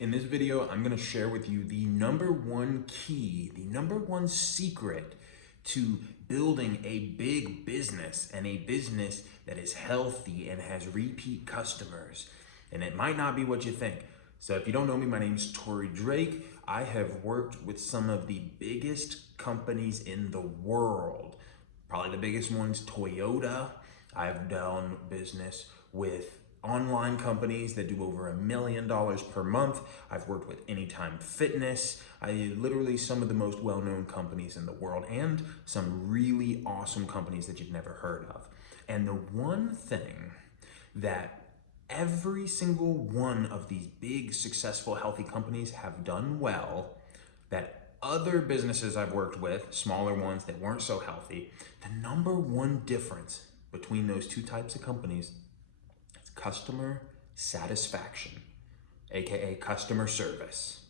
In this video, I'm gonna share with you the number one key, the number one secret to building a big business and a business that is healthy and has repeat customers. And it might not be what you think. So if you don't know me, my name is Tory Drake. I have worked with some of the biggest companies in the world. Probably the biggest ones, Toyota. I've done business with online companies that do over $1 million per month. I've worked with Anytime Fitness. Literally some of the most well-known companies in the world, and some really awesome companies that you've never heard of. And the one thing that every single one of these big, successful, healthy companies have done well, that other businesses I've worked with, smaller ones that weren't so healthy, the number one difference between those two types of companies is customer satisfaction, aka customer service.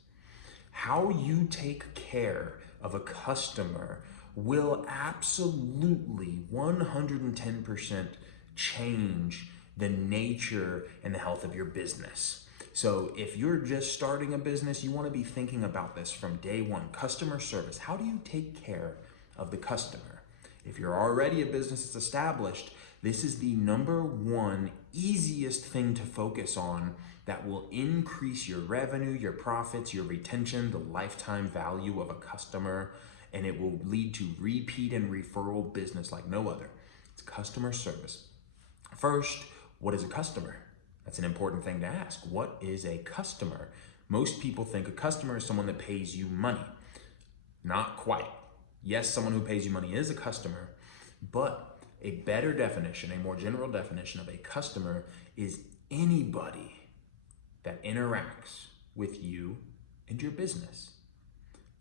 How you take care of a customer will absolutely 110% change the nature and the health of your business. So if you're just starting a business, you want to be thinking about this from day one. Customer service. How do you take care of the customer? If you're already a business that's established, this is the number one easiest thing to focus on that will increase your revenue, your profits, your retention, the lifetime value of a customer, and it will lead to repeat and referral business like no other. It's customer service. First, what is a customer? That's an important thing to ask. What is a customer? Most people think a customer is someone that pays you money. Not quite. Yes, someone who pays you money is a customer, but a better definition, a more general definition of a customer is anybody that interacts with you and your business.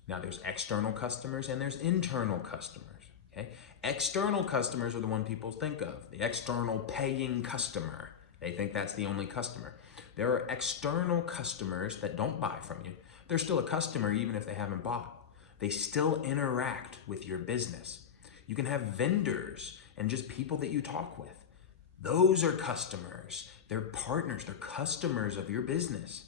Now there's external customers and there's internal customers, okay? External customers are the one people think of, the external paying customer. They think that's the only customer. There are external customers that don't buy from you. They're still a customer even if they haven't bought. They still interact with your business. You can have vendors and just people that you talk with. Those are customers. They're partners. They're customers of your business.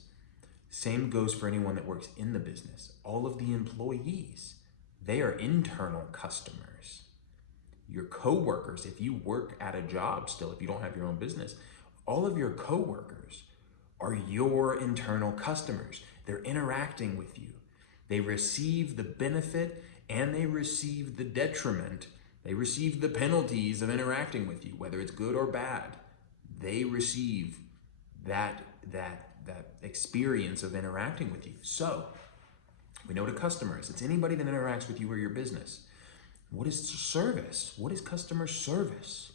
Same goes for anyone that works in the business. All of the employees, they are internal customers. Your coworkers, if you work at a job still, if you don't have your own business, all of your coworkers are your internal customers. They're interacting with you. They receive the benefit and they receive the detriment. They receive the penalties of interacting with you, whether it's good or bad. They receive that experience of interacting with you. So we know what a customer is. It's anybody that interacts with you or your business. What is service? What is customer service?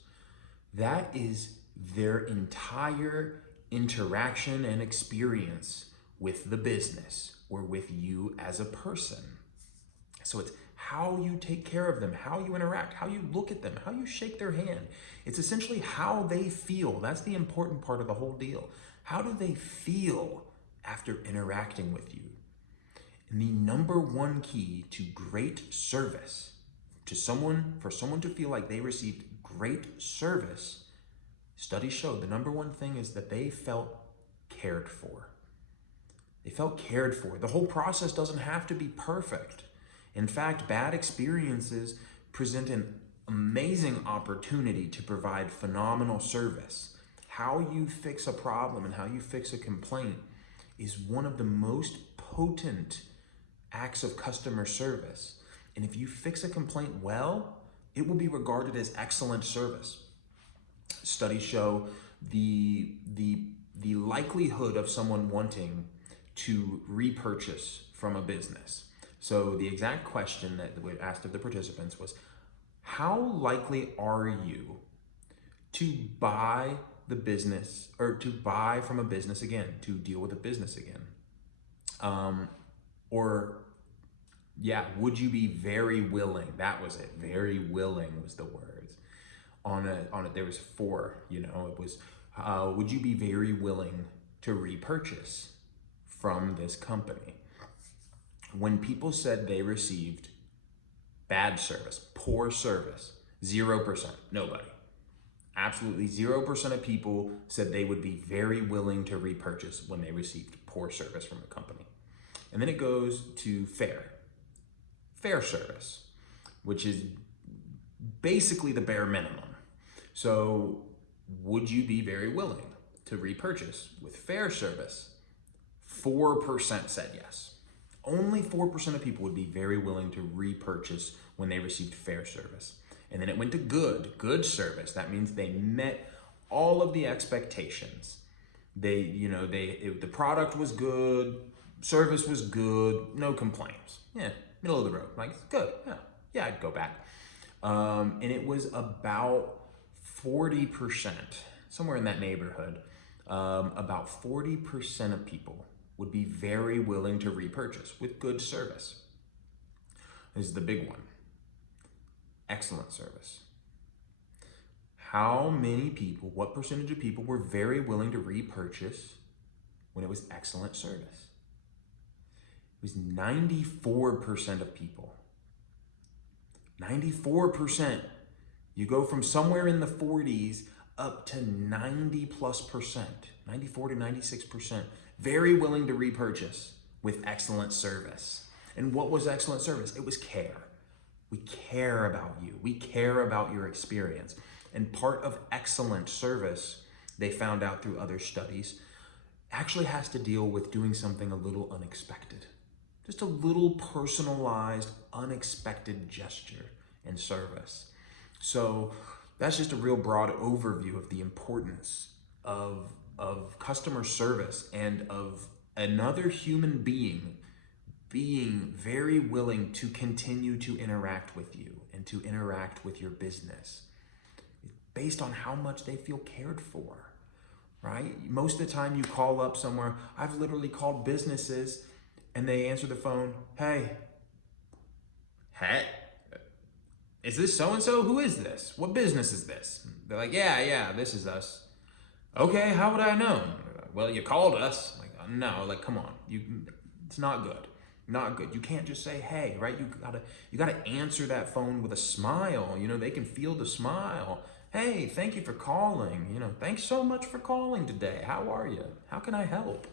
That is their entire interaction and experience with the business or with you as a person. So it's how you take care of them, how you interact, how you look at them, how you shake their hand. It's essentially how they feel. That's the important part of the whole deal. How do they feel after interacting with you? And the number one key to great service, for someone to feel like they received great service, studies show the number one thing is that they felt cared for. They felt cared for. The whole process doesn't have to be perfect. In fact, bad experiences present an amazing opportunity to provide phenomenal service. How you fix a problem and how you fix a complaint is one of the most potent acts of customer service. And if you fix a complaint well, it will be regarded as excellent service. Studies show the likelihood of someone wanting to repurchase from a business. So the exact question that we asked of the participants was, how likely are you to buy the business or to buy from a business again, to deal with a business again? Would you be very willing? That was it. Very willing was the words. On it, there was four, it was, would you be very willing to repurchase from this company? When people said they received bad service, poor service, 0%, nobody. Absolutely 0% of people said they would be very willing to repurchase when they received poor service from a company. And then it goes to fair service, which is basically the bare minimum. So would you be very willing to repurchase with fair service? 4% said yes. Only 4% of people would be very willing to repurchase when they received fair service. And then it went to good service. That means they met all of the expectations. The product was good, service was good, no complaints. Yeah, middle of the road. Like, it's good. Yeah, I'd go back. And it was about 40%, somewhere in that neighborhood. About 40% of people would be very willing to repurchase with good service. This is the big one. Excellent service. How many people, what percentage of people were very willing to repurchase when it was excellent service? It was 94% of people. 94%. You go from somewhere in the 40s up to 90+%, 94 to 96%, very willing to repurchase with excellent service. And what was excellent service? It was care. We care about you. We care about your experience. And part of excellent service, they found out through other studies, actually has to deal with doing something a little unexpected. Just a little personalized, unexpected gesture and service. So that's just a real broad overview of the importance of customer service and of another human being being very willing to continue to interact with you and to interact with your business based on how much they feel cared for, right? Most of the time you call up somewhere, I've literally called businesses and they answer the phone, hey, is this so-and-so? Who is this? What business is this? They're like, yeah, this is us. Okay, how would I know? Well, you called us. Like, no, like, come on. It's not good. Not good. You can't just say, hey, right? You gotta answer that phone with a smile. They can feel the smile. Hey, thank you for calling. Thanks so much for calling today. How are you? How can I help?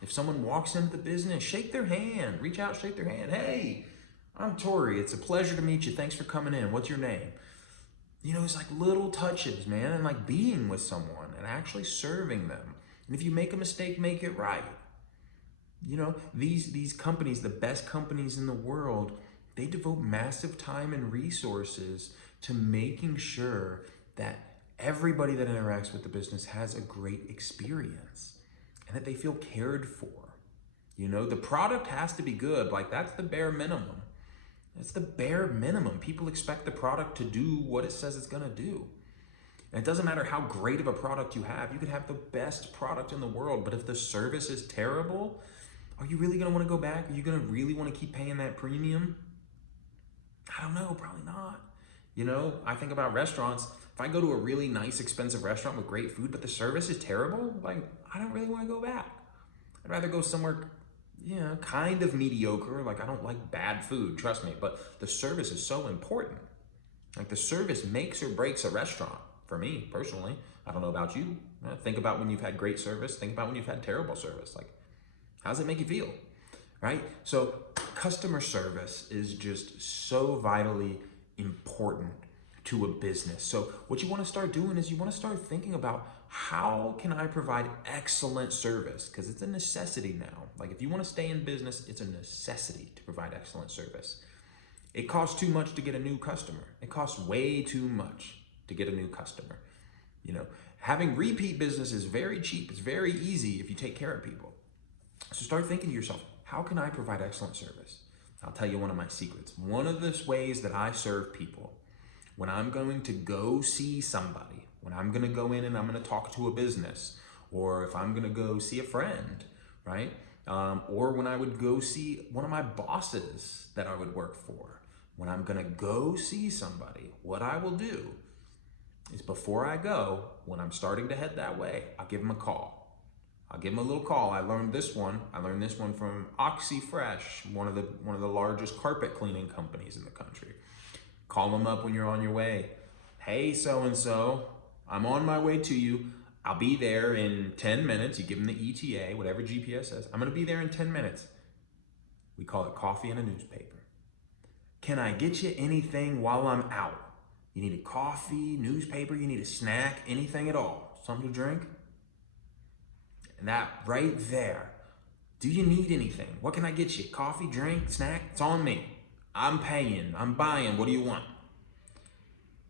If someone walks into the business, shake their hand. Reach out, shake their hand. Hey, I'm Tori. It's a pleasure to meet you. Thanks for coming in. What's your name? It's like little touches, man, and like being with someone and actually serving them. And if you make a mistake, make it right. These companies, the best companies in the world, they devote massive time and resources to making sure that everybody that interacts with the business has a great experience and that they feel cared for. The product has to be good. Like, that's the bare minimum. That's the bare minimum. People expect the product to do what it says it's gonna do. And it doesn't matter how great of a product you have. You could have the best product in the world, but if the service is terrible, are you really gonna wanna go back? Are you gonna really wanna keep paying that premium? I don't know, probably not. I think about restaurants. If I go to a really nice, expensive restaurant with great food, but the service is terrible, like, I don't really wanna go back. I'd rather go somewhere kind of mediocre. Like, I don't like bad food, trust me, but the service is so important. Like, the service makes or breaks a restaurant for me personally. I don't know about you. Think about when you've had great service. Think about when you've had terrible service. Like, how does it make you feel, right? So customer service is just so vitally important to a business. So what you want to start doing is you want to start thinking about, how can I provide excellent service? Because it's a necessity now. Like, if you want to stay in business, it's a necessity to provide excellent service. It costs too much to get a new customer. It costs way too much to get a new customer. Having repeat business is very cheap. It's very easy if you take care of people. So start thinking to yourself, how can I provide excellent service? I'll tell you one of my secrets. One of the ways that I serve people, when I'm going to go see somebody, when I'm going to go in and I'm going to talk to a business, or if I'm going to go see a friend, right? Or when I would go see one of my bosses that I would work for, when I'm going to go see somebody, what I will do is, before I go, when I'm starting to head that way, I'll give them a call. I'll give them a little call. I learned this one from OxyFresh, one of the largest carpet cleaning companies in the country. Call them up when you're on your way. Hey, so-and-so, I'm on my way to you. I'll be there in 10 minutes. You give them the ETA, whatever GPS says. I'm gonna be there in 10 minutes. We call it coffee and a newspaper. Can I get you anything while I'm out? You need a coffee, newspaper, you need a snack, anything at all. Something to drink? And that right there. Do you need anything? What can I get you? Coffee, drink, snack? It's on me. I'm paying, I'm buying, what do you want?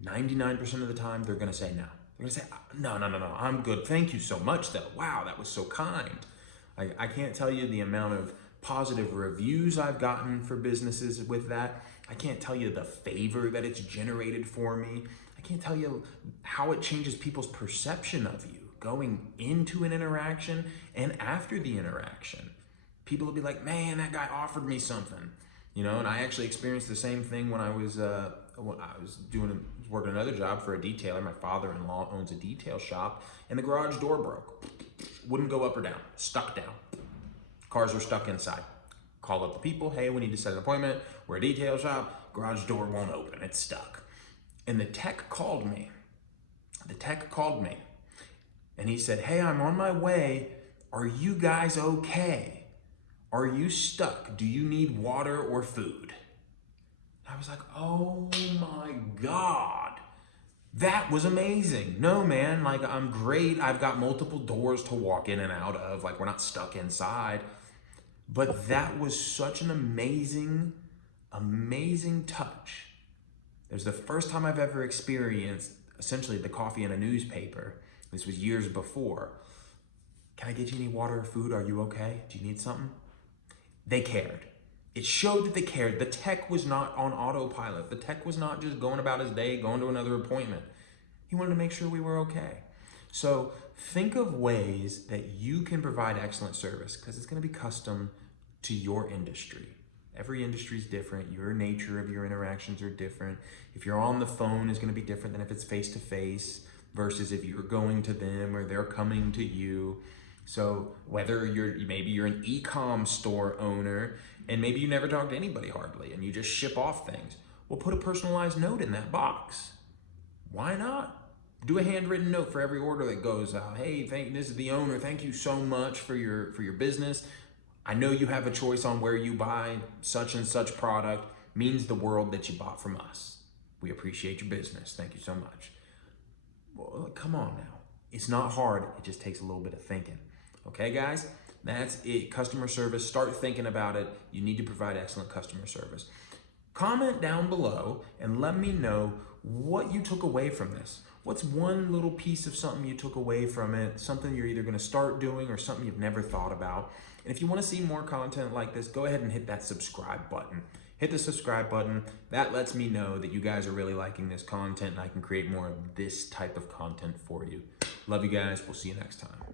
99% of the time, they're gonna say no. They're gonna say, no, I'm good. Thank you so much though. Wow, that was so kind. I can't tell you the amount of positive reviews I've gotten for businesses with that. I can't tell you the favor that it's generated for me. I can't tell you how it changes people's perception of you going into an interaction and after the interaction. People will be like, man, that guy offered me something. You know, and I actually experienced the same thing when I was working another job for a detailer. My father-in-law owns a detail shop, and the garage door broke. Wouldn't go up or down, stuck down. Cars were stuck inside. Call up the people, hey, we need to set an appointment. We're a detail shop, garage door won't open, it's stuck. And the tech called me. And he said, hey, I'm on my way. Are you guys okay? Are you stuck? Do you need water or food? I was like, oh my God, that was amazing. No, man, like I'm great. I've got multiple doors to walk in and out of, like we're not stuck inside. But that was such an amazing, amazing touch. It was the first time I've ever experienced essentially the coffee in a newspaper. This was years before. Can I get you any water or food? Are you okay? Do you need something? They cared. It showed that they cared. The tech was not on autopilot. The tech was not just going about his day, going to another appointment. He wanted to make sure we were okay. So think of ways that you can provide excellent service, because it's going to be custom to your industry. Every industry is different. Your nature of your interactions are different. If you're on the phone, is going to be different than if it's face-to-face versus if you're going to them or they're coming to you. So whether maybe you're an e-com store owner and maybe you never talk to anybody hardly and you just ship off things, well, put a personalized note in that box. Why not? Do a handwritten note for every order that goes out. Hey, this is the owner. Thank you so much for your business. I know you have a choice on where you buy such and such product. Means the world that you bought from us. We appreciate your business. Thank you so much. Well, come on now. It's not hard. It just takes a little bit of thinking. Okay, guys? That's it. Customer service. Start thinking about it. You need to provide excellent customer service. Comment down below and let me know what you took away from this. What's one little piece of something you took away from it, something you're either going to start doing or something you've never thought about. And if you want to see more content like this, go ahead and hit that subscribe button. Hit the subscribe button. That lets me know that you guys are really liking this content and I can create more of this type of content for you. Love you guys. We'll see you next time.